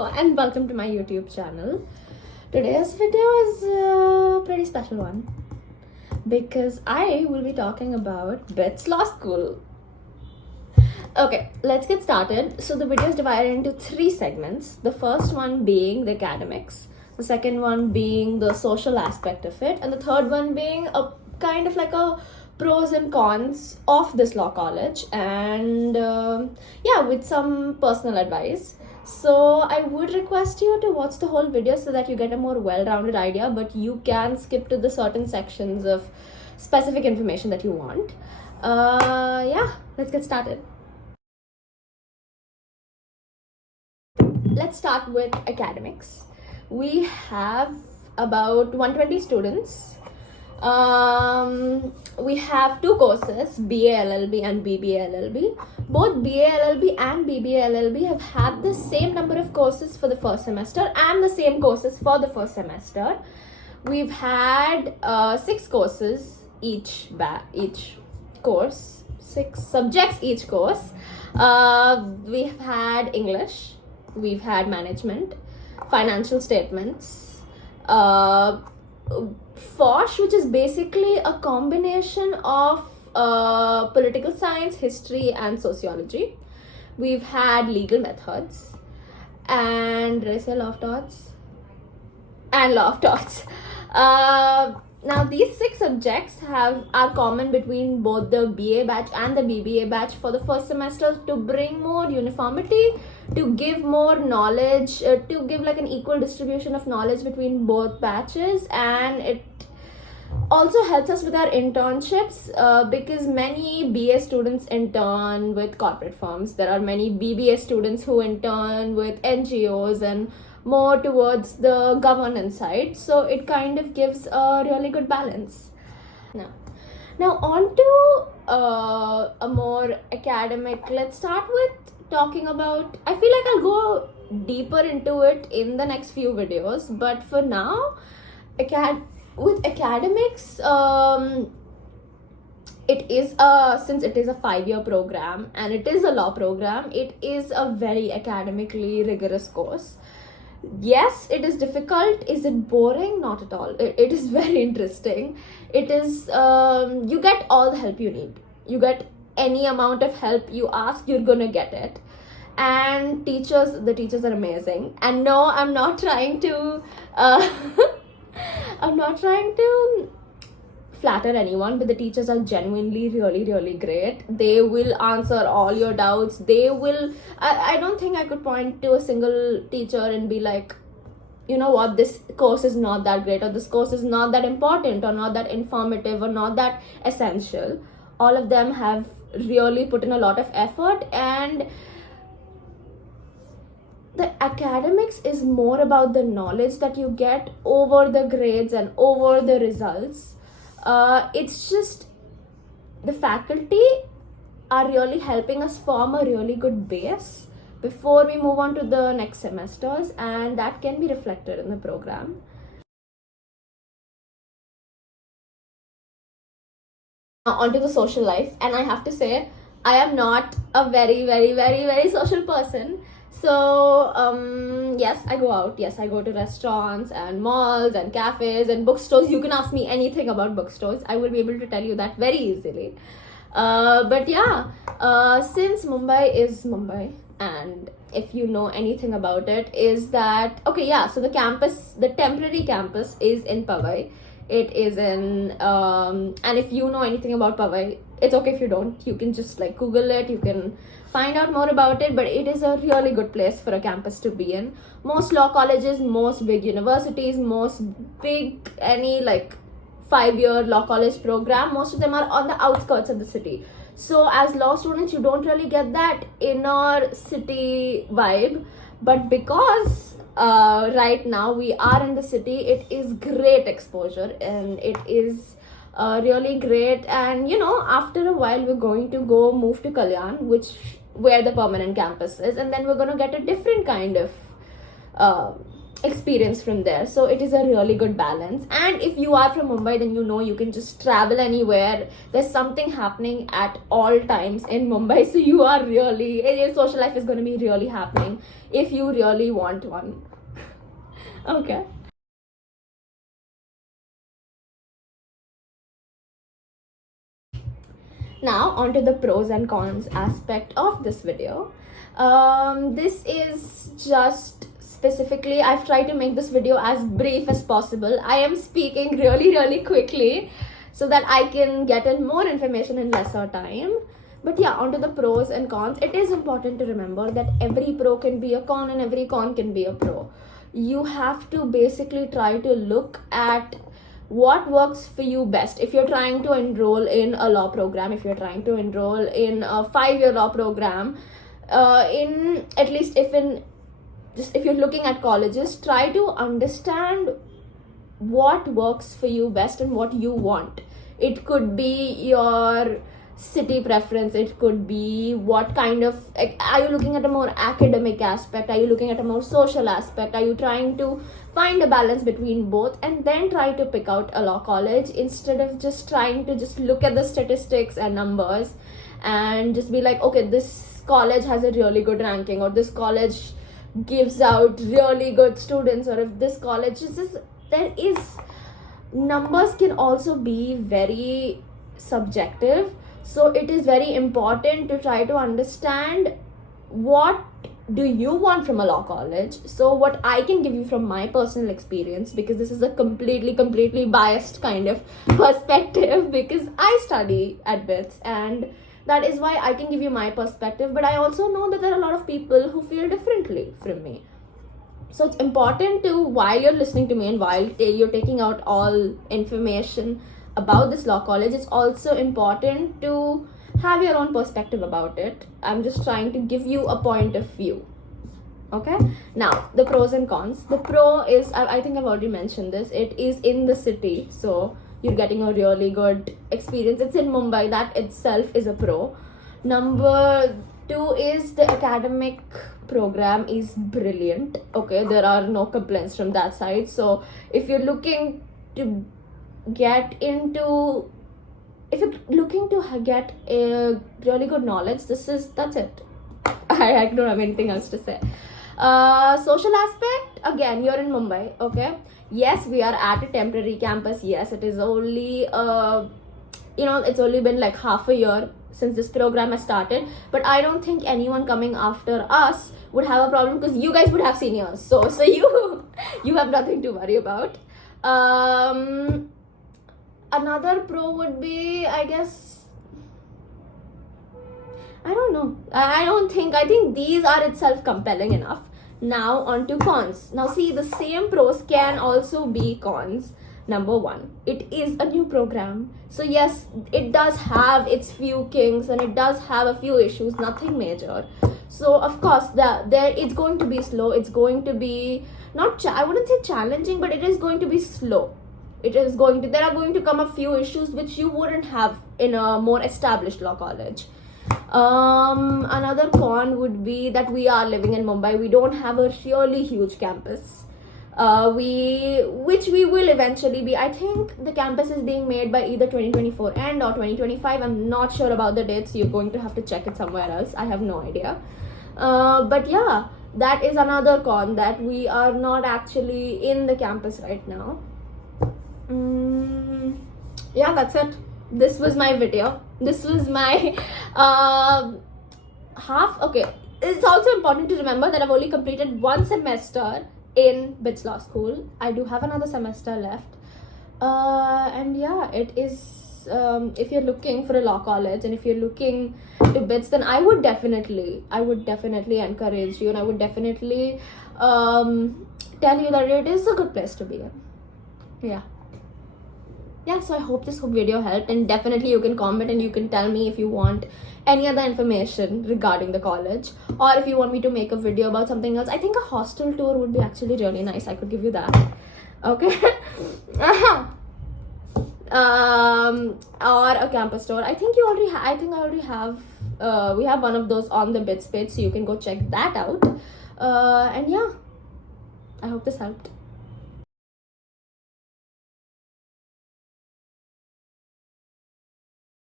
Hello and welcome to my YouTube channel. Today's video is a pretty special one because I will be talking about BITS Law School. Okay, let's get started. So the video is divided into three segments. The first one being the academics, the second one being the social aspect of it, and the third one being a kind of like a pros and cons of this law college, and with some personal advice. So I would request you to watch the whole video so that you get a more well-rounded idea, but you can skip to the certain sections of specific information that you want. Let's get started. Let's start with academics. We have about 120 students. We have two courses, BA LLB and BBA LLB. Both BA LLB and BBA LLB have had the same number of courses for the first semester and the same courses for the first semester. We've had 6 courses each course, 6 subjects each course. We've had English, we've had management, financial statements, FOSH, which is basically a combination of political science, history, and sociology. We've had legal methods, and did I say law of torts? And law of torts. Now these 6 subjects are common between both the BA batch and the BBA batch for the first semester to bring more uniformity, to give more knowledge, to give like an equal distribution of knowledge between both batches, and it also helps us with our internships because many BA students intern with corporate firms. There are many BBA students who intern with NGOs and more towards the governance side, so it kind of gives a really good balance. Now on to a more academic. Let's start with talking about, I feel like I'll go deeper into it in the next few videos, but for now, with academics, it is since it is a 5-year program and it is a law program, it is a very academically rigorous course. Yes, it is difficult. Is it boring? Not at all. It is very interesting. It is you get all the help you need. You get any amount of help you ask, you're gonna get it. And the teachers are amazing. And no, I'm not trying to I'm not trying to flatter anyone, but the teachers are genuinely really great. They will answer all your doubts. They will I don't think I could point to a single teacher and be like, you know what, this course is not that great, or this course is not that important, or not that informative, or not that essential. All of them have really put in a lot of effort, and the academics is more about the knowledge that you get over the grades and over the results. It's just the faculty are really helping us form a really good base before we move on to the next semesters, and that can be reflected in the program. Now onto the social life, and I have to say I am not a very social person. So yes, I go out. Yes, I go to restaurants and malls and cafes and bookstores. You can ask me anything about bookstores, I will be able to tell you that very easily. Since Mumbai is Mumbai, and if you know anything about it, is that so the temporary campus is in Powai. It is in and if you know anything about Powai, it's okay if you don't. You can just like Google it, you can find out more about it, but it is a really good place for a campus to be in. Most law colleges, most big universities, most big any like 5-year law college program, most of them are on the outskirts of the city. So as law students, you don't really get that inner city vibe, but because right now we are in the city, it is great exposure, and it is really great. And after a while we're going to move to Kalyan, where the permanent campus is, and then we're going to get a different kind of experience from there. So it is a really good balance. And if you are from Mumbai, then you know you can just travel anywhere. There's something happening at all times in Mumbai, so you are really, your social life is going to be really happening if you really want one. Okay. Now onto the pros and cons aspect of this video. This is just specifically, I've tried to make this video as brief as possible. I am speaking really quickly so that I can get in more information in lesser time. But yeah, onto the pros and cons. It is important to remember that every pro can be a con and every con can be a pro. You have to basically try to look at what works for you best. If you're trying to enroll in a law program, if you're trying to enroll in a 5-year law program, in at least if you're looking at colleges, try to understand what works for you best and what you want. It could be your city preference, it could be what kind of, are you looking at a more academic aspect, are you looking at a more social aspect, are you trying to find a balance between both, and then try to pick out a law college instead of just trying to just look at the statistics and numbers and just be like, okay, this college has a really good ranking, or this college gives out really good students, or if this college is just, there is, numbers can also be very subjective. So it is very important to try to understand what do you want from a law college. So what I can give you from my personal experience, because this is a completely biased kind of perspective, because I study at BITS and that is why I can give you my perspective. But I also know that there are a lot of people who feel differently from me. So it's important to, while you're listening to me and while you're taking out all information about this law college, it's also important to have your own perspective about it. I'm just trying to give you a point of view. Okay, now the pros and cons. The pro is, I think I've already mentioned this, it is in the city, so you're getting a really good experience. It's in Mumbai, that itself is a pro. Number 2 is the academic program is brilliant. Okay, there are no complaints from that side. So if you're looking to get into, if you're looking to get a really good knowledge, that's it. I don't have anything else to say. Social aspect, again, you're in Mumbai. Okay, yes, we are at a temporary campus. Yes, it is only it's only been like half a year since this program has started, but I don't think anyone coming after us would have a problem, because you guys would have seniors, so you have nothing to worry about. Another pro would be, I guess, I don't know, I think these are itself compelling enough. Now on to cons. Now see, the same pros can also be cons. Number 1, it is a new program, so yes, it does have its few kinks and it does have a few issues, nothing major. So of course it's going to be slow, it's going to be I wouldn't say challenging, but it is going to be slow. There are going to come a few issues which you wouldn't have in a more established law college. Another con would be that we are living in Mumbai, we don't have a really huge campus. Which we will eventually be. I think the campus is being made by either 2024 end or 2025. I'm not sure about the dates. You're going to have to check it somewhere else. I have no idea. But yeah, that is another con, that we are not actually in the campus right now. Yeah, that's it. This was my video. This was my half. Okay, it's also important to remember that I've only completed 1 semester in BITS Law School. I do have another semester left, and yeah, it is, if you're looking for a law college and if you're looking to BITS, then I would definitely encourage you, and I would definitely tell you that it is a good place to be in. Yeah, so I hope this video helped, and definitely you can comment and you can tell me if you want any other information regarding the college, or if you want me to make a video about something else. I think a hostel tour would be actually really nice. I could give you that. Okay. Or a campus tour. I think I already have we have one of those on the BITS page, so you can go check that out. And yeah, I hope this helped.